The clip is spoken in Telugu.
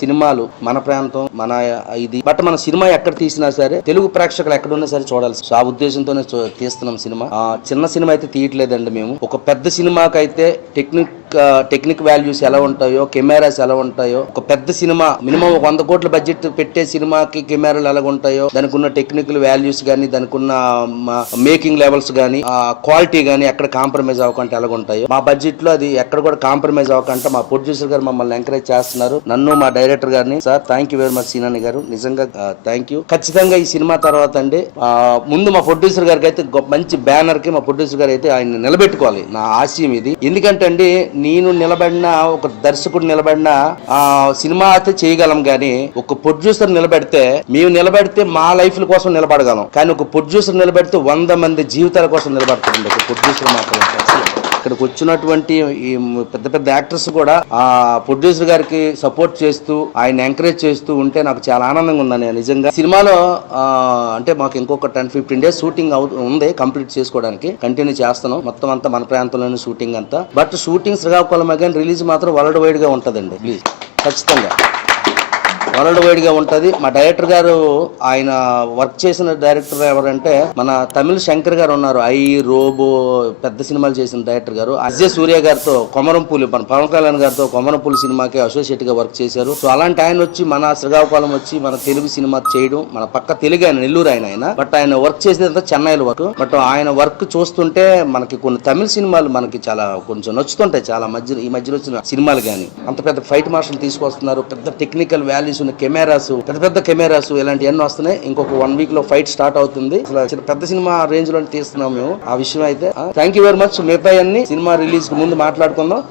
సినిమాలు మన ప్రాంతం మన ఇది బట్ మన సినిమా ఎక్కడ తీసినా సరే తెలుగు ప్రేక్షకులు ఎక్కడున్నా సరే చూడాలి. ఆ ఉద్దేశంతోనే తీస్తున్నాం సినిమా. చిన్న సినిమా అయితే తీయట్లేదండి మేము. ఒక పెద్ద సినిమాకి అయితే టెక్నిక్ వాల్యూస్ ఎలా ఉంటాయో, కెమెరాస్ ఎలా ఉంటాయో, ఒక పెద్ద సినిమా మినిమం 100 కోట్ల బడ్జెట్ పెట్టే సినిమాకి కెమెరాలు ఎలా ఉంటాయో, దానికి ఉన్న టెక్నికల్ వాల్యూస్ గానీ, దానికి ఉన్న మేకింగ్ లెవెల్స్ గానీ, క్వాలిటీ గానీ ఎక్కడ కాంప్రమైజ్ అవ్వకుండా ఎలా ఉంటాయో, మా బడ్జెట్ లో అది ఎక్కడ కూడా కాంప్రమైజ్ అవ్వకుండా మా ప్రొడ్యూసర్ గారు మమ్మల్ని ఎంకరేజ్ చేస్తున్నారు. నన్ను మా డైరెక్టర్ గారిని. Sir thank you very much సీనాని గారు, నిజంగా థ్యాంక్ యూ. ఖచ్చితంగా ఈ సినిమా తర్వాత అండి ముందు మా ప్రొడ్యూసర్ గారికి అయితే మంచి బ్యానర్ కి మా ప్రొడ్యూసర్ గారు అయితే ఆయన నిలబెట్టుకోవాలి. నా ఆశయం ఇది. ఎందుకంటే అండి నేను నిలబడిన ఒక దర్శకుడు నిలబడిన సినిమా అయితే చేయగలం గానీ ఒక ప్రొడ్యూసర్ నిలబెడితే మేము నిలబెడితే మా లైఫ్ల కోసం నిలబడగలం. కానీ ఒక ప్రొడ్యూసర్ నిలబెడితే 100 మంది జీవితాల కోసం నిలబడుతుంది ఒక ప్రొడ్యూసర్ మాత్రం. ఇక్కడికి వచ్చినటువంటి ఈ పెద్ద యాక్టర్స్ కూడా ఆ ప్రొడ్యూసర్ గారికి సపోర్ట్ చేస్తూ ఆయన ఎంకరేజ్ చేస్తూ ఉంటే నాకు చాలా ఆనందంగా ఉందని. నిజంగా సినిమాలో అంటే మాకు ఇంకొక 10-15 డేస్ షూటింగ్ ఉంది కంప్లీట్ చేసుకోవడానికి. కంటిన్యూ చేస్తున్నాం. మొత్తం అంతా మన ప్రాంతంలోనే షూటింగ్ అంతా. బట్ షూటింగ్ శ్రీకాకుళం కానీ రిలీజ్ మాత్రం వరల్డ్ వైడ్ గా ఉంటదండి. ప్లీజ్ ఖచ్చితంగా వరల్డ్ వైడ్ గా ఉంటది. మా డైరెక్టర్ గారు ఆయన వర్క్ చేసిన డైరెక్టర్ ఎవరంటే మన తమిళ శంకర్ గారు ఉన్నారు. రోబో పెద్ద సినిమాలు చేసిన డైరెక్టర్ గారు. అజయ్ సూర్య గారితో కొమరంపూలి, మన పవన్ కళ్యాణ్ గారితో కొమరంపూలి సినిమాకి అసోసియేట్ గా వర్క్ చేశారు. సో అలాంటి ఆయన వచ్చి మన శ్రీకాకుళం వచ్చి మన తెలుగు సినిమా చేయడం, మన పక్క తెలుగు ఆయన నెల్లూరు ఆయన బట్ ఆయన వర్క్ చేసేదంతా చెన్నైలో వర్క్. బట్ ఆయన వర్క్ చూస్తుంటే మనకి కొన్ని తమిళ సినిమాలు మనకి చాలా కొంచెం నచ్చుతుంటాయి. చాలా ఈ మధ్యలో వచ్చిన సినిమాలు కానీ అంత పెద్ద ఫైట్ మాస్టర్లు తీసుకొస్తున్నారు. పెద్ద టెక్నికల్ వాల్యూస్ కెమెరాస్, పెద్ద కెమెరాస్ ఇలాంటివన్నీ వస్తున్నాయి. ఇంకొక 1 వీక్ లో ఫైట్ స్టార్ట్ అవుతుంది. అసలు పెద్ద సినిమా రేంజ్ లో తీస్తున్నాం మేము. ఆ విషయం అయితే థ్యాంక్ యూ వెరీ మచ్. మిగతా సినిమా రిలీజ్ కు ముందు మాట్లాడుకుందాం.